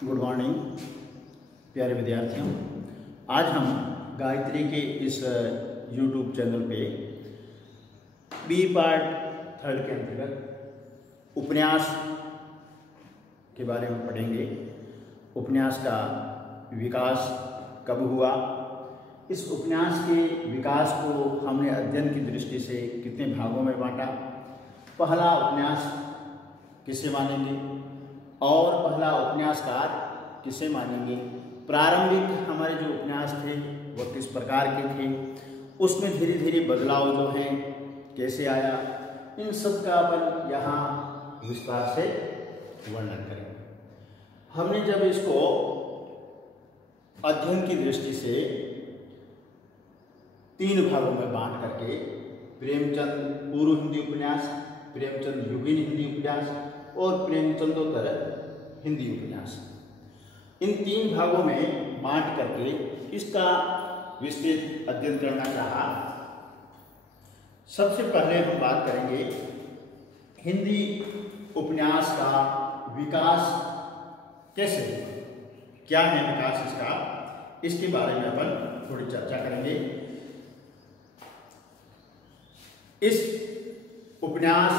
Good morning प्यारे विद्यार्थियों। आज हम गायत्री के इस यूट्यूब चैनल पे बी पार्ट थर्ड के अंतर्गत उपन्यास के बारे में पढ़ेंगे। उपन्यास का विकास कब हुआ, इस उपन्यास के विकास को हमने अध्ययन की दृष्टि से कितने भागों में बांटा, पहला उपन्यास किसे मानेंगे और पहला उपन्यासकार किसे मानेंगे, प्रारंभिक हमारे जो उपन्यास थे वह किस प्रकार के थे, उसमें धीरे धीरे बदलाव जो हैं कैसे आया, इन सब का अपन यहाँ विस्तार से वर्णन करेंगे। हमने जब इसको अध्ययन की दृष्टि से तीन भागों में बांट करके प्रेमचंद पूर्व हिंदी उपन्यास, प्रेमचंद युगीन हिंदी उपन्यास और प्रेमचंदोत्तर हिंदी उपन्यास, इन तीन भागों में बांट करके इसका विस्तृत अध्ययन करना चाहा। सबसे पहले हम बात करेंगे हिंदी उपन्यास का विकास कैसे हुआ, क्या है विकास इसका, इसके बारे में अपन थोड़ी चर्चा करेंगे। इस उपन्यास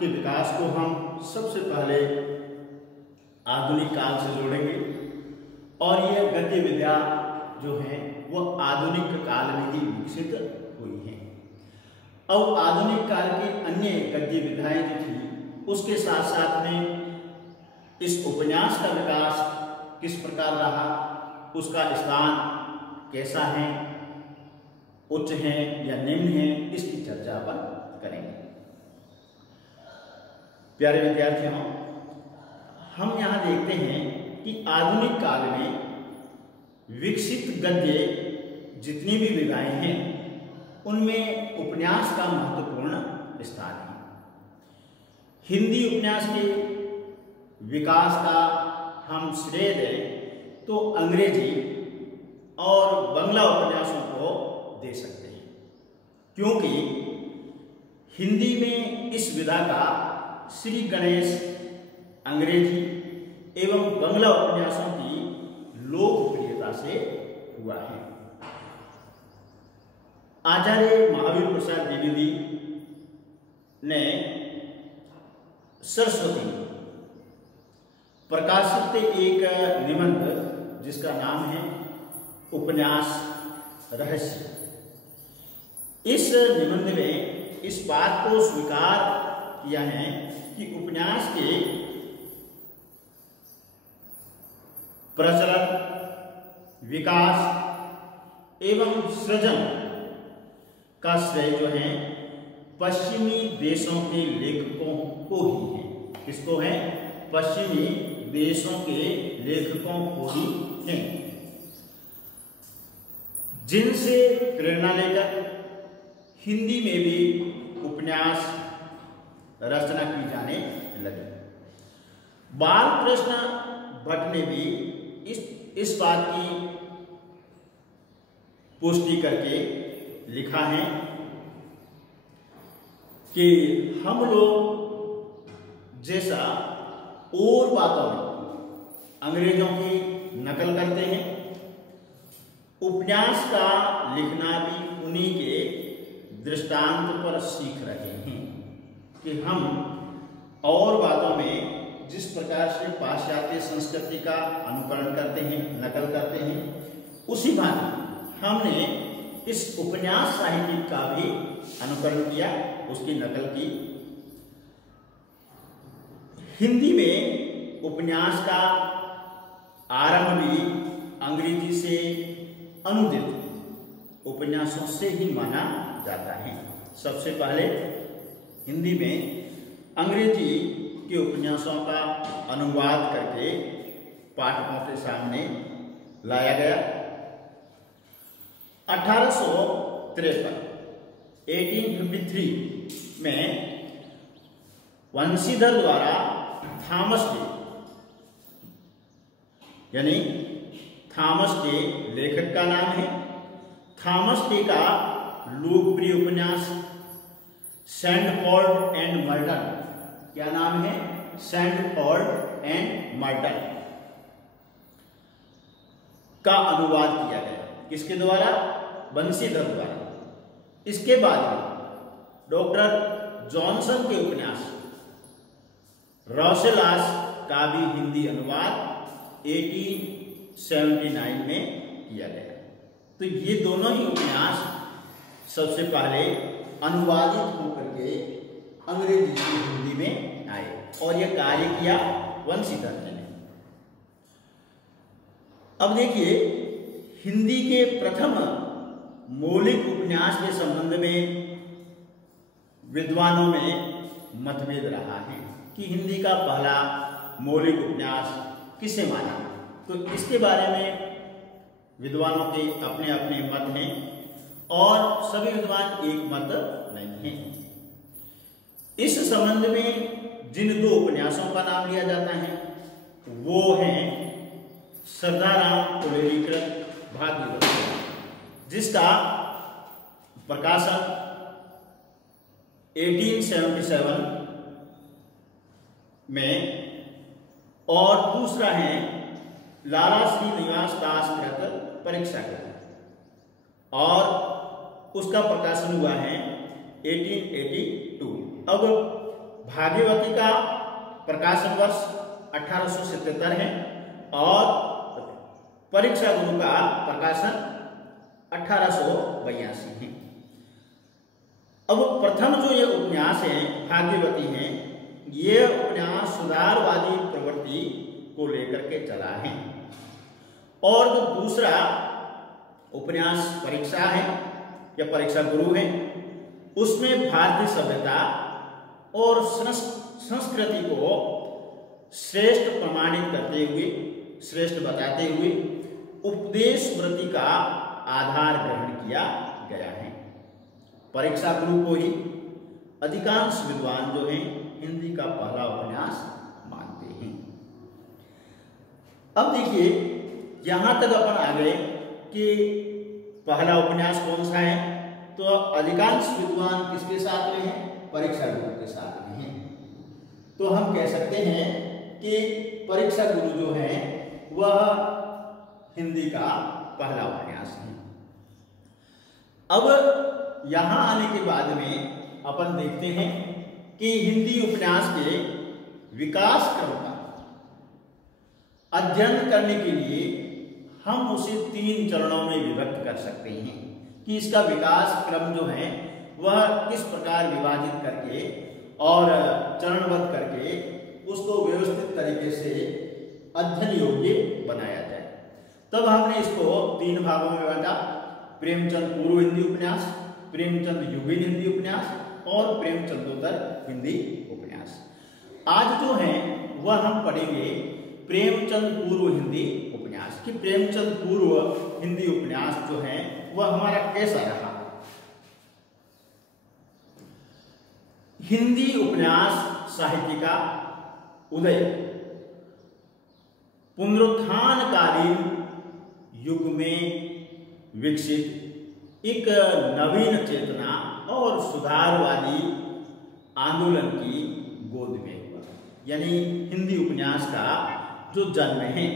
के विकास को हम सबसे पहले आधुनिक काल से जोड़ेंगे और यह गद्य विद्या जो है वह आधुनिक काल में ही विकसित हुई है। अब आधुनिक काल की अन्य गद्य विधाएं जो थी उसके साथ साथ में इस उपन्यास का विकास किस प्रकार रहा, उसका स्थान कैसा है, उच्च है या निम्न है, इसकी चर्चा अपन करेंगे। प्यारे विद्यार्थियों, हम यहाँ देखते हैं कि आधुनिक काल में विकसित गद्य जितनी भी विधाएं हैं उनमें उपन्यास का महत्वपूर्ण स्थान है। हिंदी उपन्यास के विकास का हम श्रेय दें तो अंग्रेजी और बंगला उपन्यासों को दे सकते हैं, क्योंकि हिंदी में इस विधा का श्री गणेश अंग्रेजी एवं बंगला उपन्यासों की लोकप्रियता से हुआ है। आचार्य महावीर प्रसाद द्विवेदी ने सरस्वती प्रकाशित एक निबंध जिसका नाम है उपन्यास रहस्य, इस निबंध में इस बात को स्वीकार किया है कि उपन्यास के प्रचलन, विकास एवं सृजन का श्रेय जो है पश्चिमी देशों के लेखकों को ही है। किसको है? पश्चिमी देशों के लेखकों को ही है, जिनसे प्रेरणा लेकर हिंदी में भी उपन्यास रचना की जाने लगी। बालकृष्ण भट्ट ने भी इस बात की पुष्टि करके लिखा है कि हम लोग जैसा और बातों में अंग्रेजों की नकल करते हैं, उपन्यास का लिखना भी उन्हीं के दृष्टांत पर सीख रहे हैं कि हम और बातों में जिस प्रकार से पाश्चात्य संस्कृति का अनुकरण करते हैं, नकल करते हैं, उसी भांति हमने इस उपन्यास साहित्य का भी अनुकरण किया, उसकी नकल की। हिंदी में उपन्यास का आरंभ भी अंग्रेजी से अनुदित उपन्यासों से ही माना जाता है। सबसे पहले हिंदी में अंग्रेजी के उपन्यासों का अनुवाद करके पाठकों के सामने लाया गया। 1853 में वंशीधर द्वारा थॉमस डे, यानी थॉमस डे लेखक का नाम है, थॉमस डे का लोकप्रिय उपन्यास सैंडफोर्ड एंड मर्डर, क्या नाम है? सैंडफोर्ड एंड मर्डर, का अनुवाद किया गया। किसके द्वारा? बंशीधर द्वारा। इसके बाद में डॉक्टर जॉनसन के उपन्यास रौसेलास का भी हिंदी अनुवाद 1879 में किया गया। तो ये दोनों ही उपन्यास सबसे पहले अनुवादित होकर के अंग्रेजी से हिंदी में आए और यह कार्य किया बंशीधर ने। अब देखिए, हिंदी के प्रथम मौलिक उपन्यास के संबंध में विद्वानों में मतभेद रहा है कि हिंदी का पहला मौलिक उपन्यास किसे माना। तो इसके बारे में विद्वानों के अपने अपने मत हैं और सभी विद्वान एक मत नहीं हैं। इस संबंध में जिन दो उपन्यासों का नाम लिया जाता है वो हैं सरदाराम कोलेलीकृत भाग्यवती, जिसका प्रकाशन 1877 में, और दूसरा है लाला श्रीनिवास दास कृत परीक्षा कृत, और उसका प्रकाशन हुआ है 1882। अब भाग्यवती का प्रकाशन वर्ष 1877 है और परीक्षा गुरु का प्रकाशन 1882 है। अब प्रथम जो ये उपन्यास है भाग्यवती है, ये उपन्यास सुधारवादी प्रवृत्ति को लेकर के चला है, और जो दूसरा उपन्यास परीक्षा है या परीक्षा गुरु है, उसमें भारतीय सभ्यता और संस्कृति को श्रेष्ठ प्रमाणित करते हुए, श्रेष्ठ बताते हुए उपदेश वृत्ति का आधार ग्रहण किया गया है। परीक्षा गुरु को ही अधिकांश विद्वान जो हैं हिंदी का पहला उपन्यास मानते हैं। अब देखिए, यहां तक अपन आ गए कि पहला उपन्यास कौन सा है, तो अधिकांश विद्वान किसके साथ में हैं? परीक्षा गुरु के साथ में हैं। तो हम कह सकते हैं कि परीक्षा गुरु जो है वह हिंदी का पहला उपन्यास है। अब यहां आने के बाद में अपन देखते हैं कि हिंदी उपन्यास के विकास क्रम का अध्ययन करने के लिए हम उसे 3 चरणों में विभक्त कर सकते हैं कि इसका विकास क्रम जो है वह किस प्रकार विभाजित करके और चरणबद्ध करके उसको व्यवस्थित तरीके से अध्ययन योग्य बनाया जाए। तब हमने इसको 3 भागों में बांटा: प्रेमचंद पूर्व हिंदी उपन्यास, प्रेमचंद युगीन हिंदी उपन्यास और प्रेमचंदोत्तर हिंदी उपन्यास। आज जो है वह हम पढ़ेंगे प्रेमचंद पूर्व हिंदी उपन्यास कि प्रेमचंद पूर्व हिंदी उपन्यास जो है वह हमारा कैसा रहा। हिंदी उपन्यास साहित्य का उदय पुनरुत्थानकालीन युग में विकसित एक नवीन चेतना और सुधारवादी आंदोलन की गोद में हुआ। यानी हिंदी उपन्यास का जो जन्म है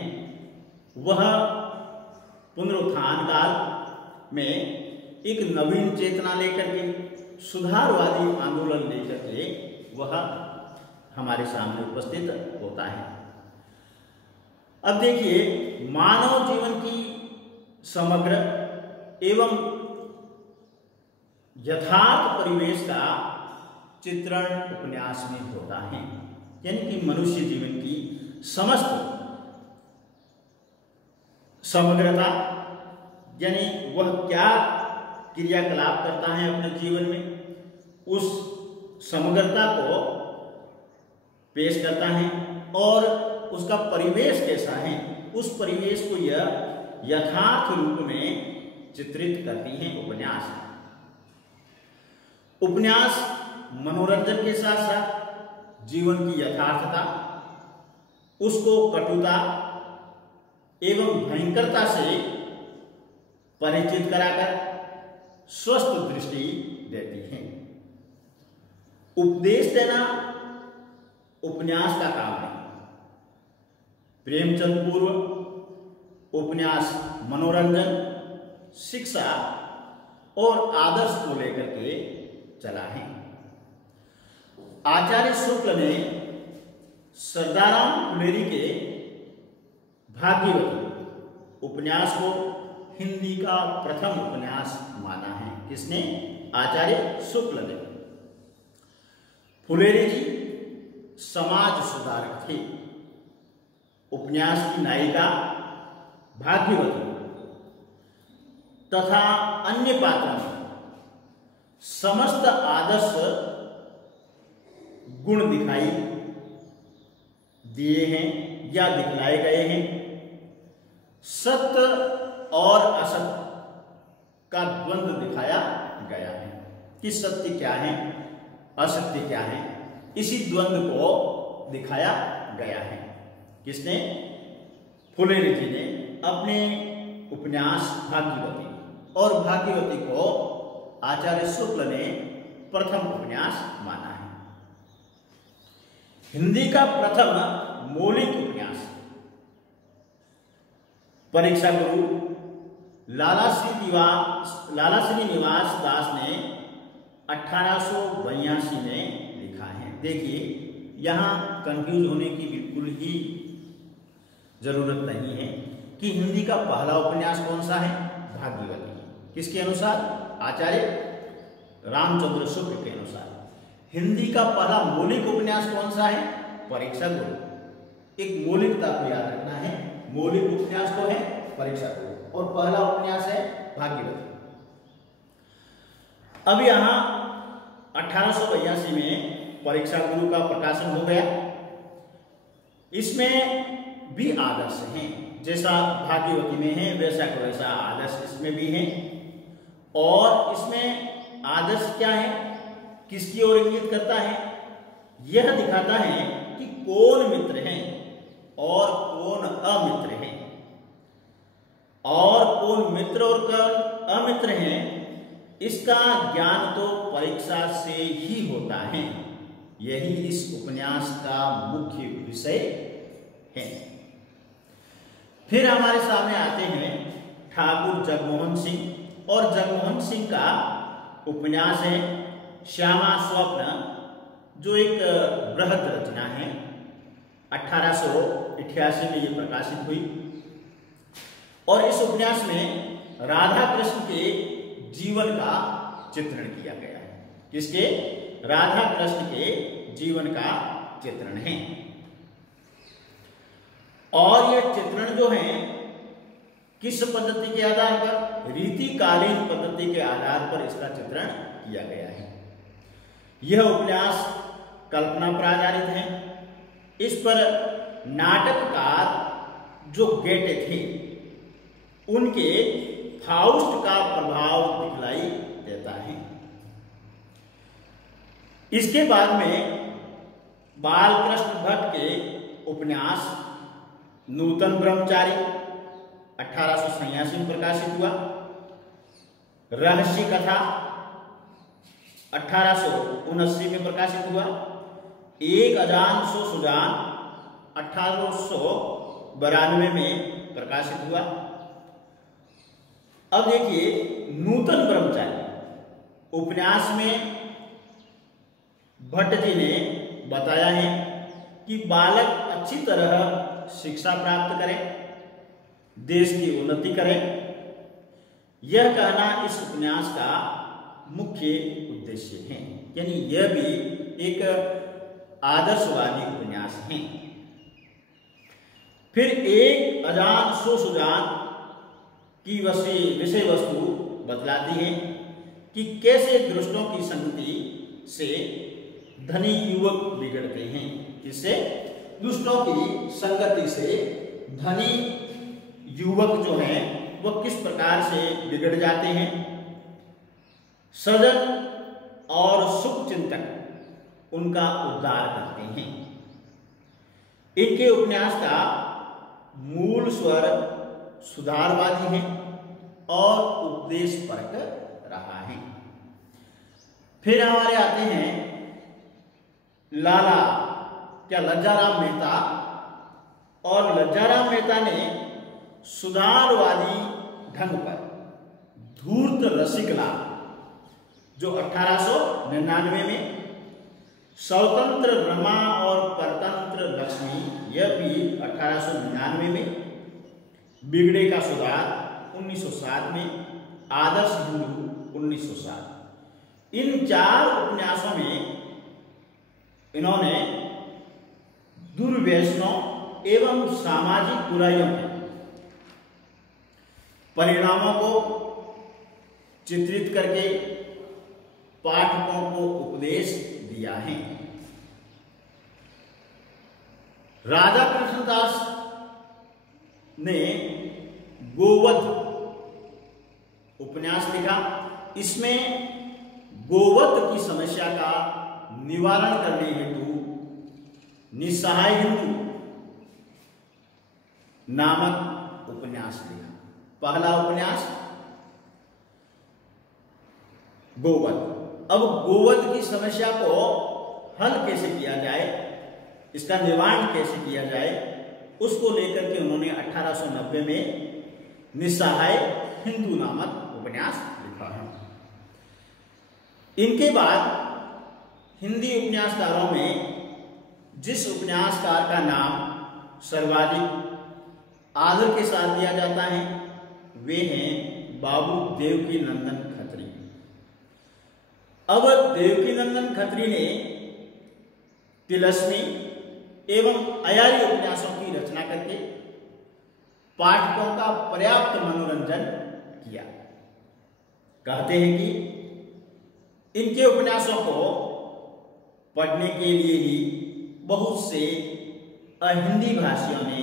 वह पुनरुत्थान काल में एक नवीन चेतना लेकर के, सुधारवादी आंदोलन लेकर के वह हमारे सामने उपस्थित होता है। अब देखिए, मानव जीवन की समग्र एवं यथार्थ परिवेश का चित्रण उपन्यास में होता है। यानी कि मनुष्य जीवन की समस्त समग्रता, यानी वह क्या क्रियाकलाप करता है अपने जीवन में, उस समग्रता को पेश करता है और उसका परिवेश कैसा है, उस परिवेश को यह यथार्थ रूप में चित्रित करती है उपन्यास। उपन्यास मनोरंजन के साथ साथ जीवन की यथार्थता, उसको कटुता एवं भयंकरता से परिचित कराकर स्वस्थ दृष्टि देती है। उपदेश देना उपन्यास का काम है। प्रेमचंद पूर्व उपन्यास मनोरंजन, शिक्षा और आदर्श को लेकर के चला है। आचार्य शुक्ल ने सरदाराम फुलेरी के भाग्यवती उपन्यास को हिंदी का प्रथम उपन्यास माना है। किसने? आचार्य शुक्ल ने। फुलेरी जी समाज सुधारक थे। उपन्यास की नायिका भाग्यवती तथा अन्य पात्रों में समस्त आदर्श गुण दिखाई दिए हैं या दिखलाए गए हैं। सत्य और असत्य का द्वंद्व दिखाया गया है कि सत्य क्या है, असत्य क्या है, इसी द्वंद्व को दिखाया गया है। किसने? फुलेरी जी ने अपने उपन्यास भाग्यवती, और भाग्यवती को आचार्य शुक्ल ने प्रथम उपन्यास माना है। हिंदी का प्रथम मौलिक उपन्यास परीक्षा गुरु लाला श्रीनिवास दास ने 1882 में लिखा है। देखिए, यहाँ कंफ्यूज होने की बिल्कुल ही जरूरत नहीं है कि हिंदी का पहला उपन्यास कौन सा है? भाग्यवती। किसके अनुसार? आचार्य रामचंद्र शुक्ल के अनुसार। हिंदी का पहला मौलिक उपन्यास कौन सा है? परीक्षा गुरु। एक मौलिकता को याद रखना है, मौलिक उपन्यास तो है परीक्षा गुरु, और पहला उपन्यास है भाग्यवती। अब यहाँ 1882 में परीक्षा गुरु का प्रकाशन हो गया। इसमें भी आदर्श हैं, जैसा भाग्यवती में है वैसा को वैसा आदर्श इसमें भी है। और इसमें आदर्श क्या है, किसकी ओर इंगित करता है? यह दिखाता है कि कौन मित्र हैं और कौन अमित्र हैं, और कौन मित्र और कौन अमित्र हैं इसका ज्ञान तो परीक्षा से ही होता है। यही इस उपन्यास का मुख्य विषय है। फिर हमारे सामने आते हैं ठाकुर जगमोहन सिंह, और जगमोहन सिंह का उपन्यास है श्यामा स्वप्न, जो एक बृहद रचना है। 1888 में ये प्रकाशित हुई, और इस उपन्यास में राधा कृष्ण के जीवन का चित्रण किया गया है। किसके? राधा कृष्ण के जीवन का चित्रण है। और यह चित्रण जो है किस पद्धति के आधार पर? रीतिकालीन पद्धति के आधार पर इसका चित्रण किया गया है। यह उपन्यास कल्पना पर आधारित है। इस पर नाटककार जो गेटे थे उनके फाउस्ट का प्रभाव दिखलाई देता है। इसके बाद में बालकृष्ण भट्ट के उपन्यास नूतन ब्रह्मचारी 1886 में प्रकाशित हुआ। रहस्य कथा 1879 में प्रकाशित हुआ। एक अजान सो सुजान 1892 में प्रकाशित हुआ। अब देखिए, नूतन ब्रह्मचारी उपन्यास में भट्ट जी ने बताया है कि बालक अच्छी तरह शिक्षा प्राप्त करे, देश की उन्नति करे। यह कहना इस उपन्यास का मुख्य उद्देश्य है। यानी यह भी एक आदर्शवादी उपन्यास है। फिर एक अजान सो सुजान की विषय वस्तु बतलाती है कि कैसे दुष्टों की संगति से धनी युवक बिगड़ते हैं। इससे दुष्टों की संगति से धनी युवक जो हैं वह किस प्रकार से बिगड़ जाते हैं। सजग और सुख चिंतक उनका उद्धार करते हैं। इनके उपन्यास का मूल स्वर सुधारवादी है और उपदेशपरक रहा है। फिर हमारे आते हैं लज्जाराम मेहता, और लज्जाराम मेहता ने सुधारवादी ढंग पर धूर्त रसिकला जो 1899 में, स्वतंत्र रमा और परतंत्र लक्ष्मी यह भी 1899 में, बिगड़े का सुधार 1907 में, आदर्श हिंदू 1907। इन 4 उपन्यासों में इन्होंने दुर्व्यसनों एवं सामाजिक बुराइयों के परिणामों को चित्रित करके पाठकों को उपदेश दिया है। राजा कृष्णदास ने गोवध उपन्यास लिखा। इसमें गोवध की समस्या का निवारण करने हेतु निस्सहाय हिंदू नामक उपन्यास लिखा। पहला उपन्यास गोवध। अब गोवध की समस्या को हल कैसे किया जाए, इसका निवारण कैसे किया जाए, उसको लेकर के उन्होंने 1890 में निस्सहाय हिंदू नामक उपन्यास लिखा है। इनके बाद हिंदी उपन्यासकारों में जिस उपन्यासकार का नाम सर्वाधिक आदर के साथ दिया जाता है वे हैं बाबू देवकी नंदन खत्री। अब देवकी नंदन खत्री ने तिलस्मी एवं अयारी उपन्यासों की रचना करके पाठकों का पर्याप्त मनोरंजन किया। कहते हैं कि इनके उपन्यासों को पढ़ने के लिए ही बहुत से अहिंदी भाषियों ने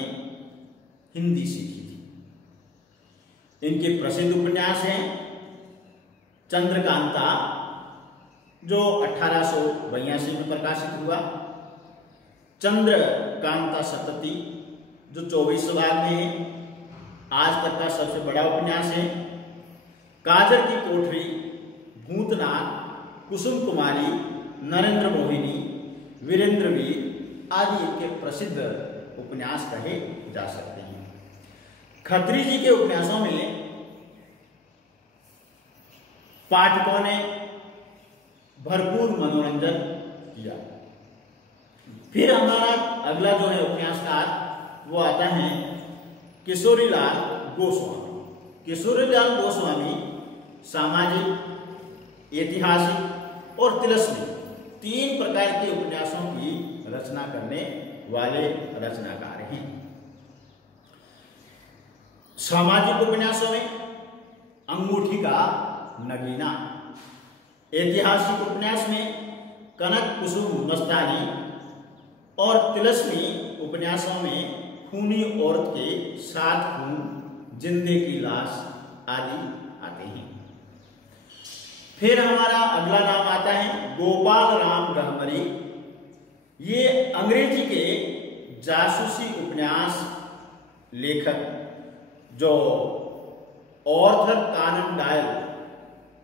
हिंदी सीखी थी। इनके प्रसिद्ध उपन्यास हैं चंद्रकांता जो 1882 में प्रकाशित हुआ, चंद्रकांता सतती जो 24 भाग में है, आज तक का सबसे बड़ा उपन्यास है, काजर की कोठरी, भूतनाथ, कुसुम कुमारी, नरेंद्र मोहिनी, वीरेंद्र वीर आदि इनके प्रसिद्ध उपन्यास कहे जा सकते हैं। खत्री जी के उपन्यासों में पाठकों ने भरपूर मनोरंजन किया। फिर हमारा अगला जो है उपन्यासकार वो आता है किशोरीलाल गोस्वामी। किशोरीलाल गोस्वामी सामाजिक, ऐतिहासिक और तिलस्मी 3 प्रकार के उपन्यासों की रचना करने वाले रचनाकार हैं। सामाजिक उपन्यासों में अंगूठी का नगीना, ऐतिहासिक उपन्यास में कनक कुसुम मस्तानी और तिलस्मी उपन्यासों में खूनी औरत के 7 खून, जिंदे की लाश आदि आते हैं। फिर हमारा अगला नाम आता है गोपाल राम गहमरी। ये अंग्रेजी के जासूसी उपन्यास लेखक जो ऑर्थर कानन डायल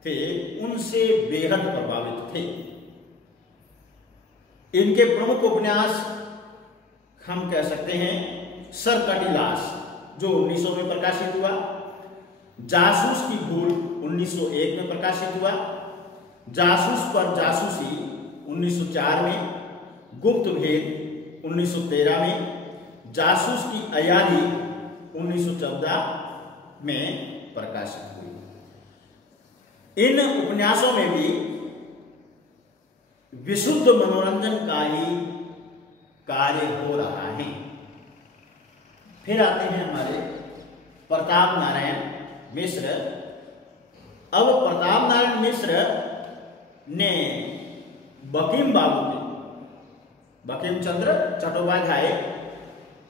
थे उनसे बेहद प्रभावित थे। इनके प्रमुख उपन्यास हम कह सकते हैं सरकटी लाश जो 1900 में प्रकाशित हुआ, जासूस की भूल 1901 में प्रकाशित हुआ, जासूस पर जासूसी 1904 में, गुप्त भेद 1913 में, जासूस की अयारी 1914 में प्रकाशित हुई। इन उपन्यासों में भी विशुद्ध मनोरंजन का ही कार्य हो रहा है। फिर आते हैं हमारे प्रताप नारायण मिश्र। अब प्रताप नारायण मिश्र ने बंकिम बाबू के, बंकिम चंद्र चट्टोपाध्याय,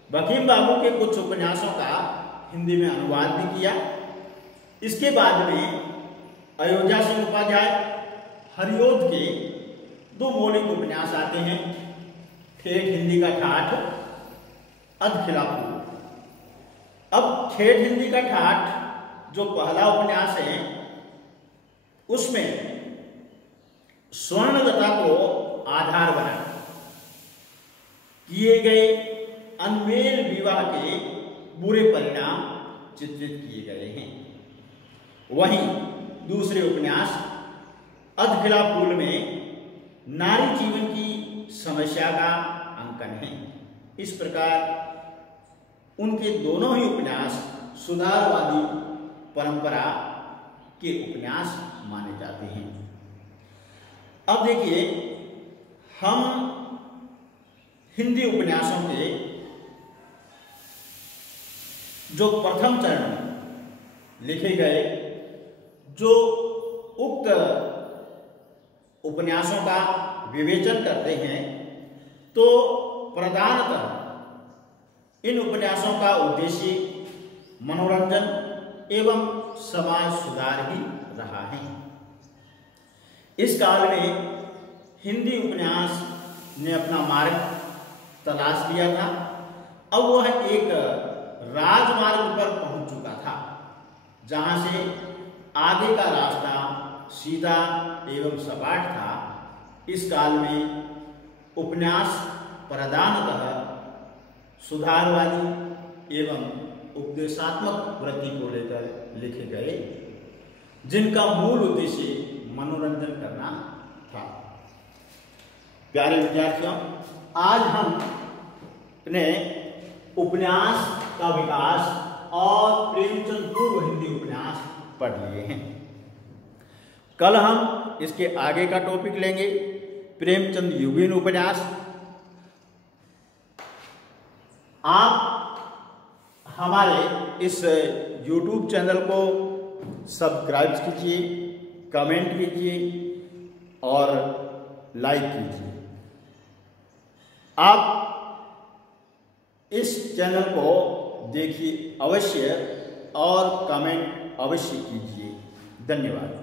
बंकिम बाबू के कुछ उपन्यासों का हिंदी में अनुवाद भी किया। इसके बाद में अयोध्या सिंह उपाध्याय, हरिओद के 2 मौलिक उपन्यास आते हैं, ठेठ हिंदी का ठाठ, अधखिलाफू। अब ठेठ हिंदी का ठाठ जो पहला उपन्यास है उसमें स्वर्णलता को आधार बना किए गए अनमेल विवाह के बुरे परिणाम चित्रित किए गए हैं। वहीं दूसरे उपन्यास अधखिला फूल में नारी जीवन की समस्या का अंकन है। इस प्रकार उनके दोनों ही उपन्यास सुधारवादी परंपरा के उपन्यास माने जाते हैं। अब देखिए, हम हिंदी उपन्यासों के जो प्रथम चरण में लिखे गए जो उक्त उपन्यासों का विवेचन करते हैं, तो प्रधानतः इन उपन्यासों का उद्देश्य मनोरंजन एवं समाज सुधार ही रहा है। इस काल में हिंदी उपन्यास ने अपना मार्ग तलाश लिया था। अब वह एक राजमार्ग पर पहुंच चुका था, जहां से आगे का रास्ता सीधा एवं सपाट था। इस काल में उपन्यास प्रधानतः सुधारवादी एवं उपदेशात्मक वृत्ति को लेकर लिखे गए, जिनका मूल उद्देश्य मनोरंजन करना था। प्यारे विद्यार्थियों, आज हम अपने उपन्यास का विकास और प्रेमचंद पूर्व हिंदी उपन्यास पढ़ लिए हैं। कल हम इसके आगे का टॉपिक लेंगे, प्रेमचंद युगीन उपन्यास। आप हमारे इस YouTube चैनल को सब्सक्राइब कीजिए, कमेंट कीजिए और लाइक कीजिए। आप इस चैनल को देखिए अवश्य और कमेंट अवश्य कीजिए। धन्यवाद।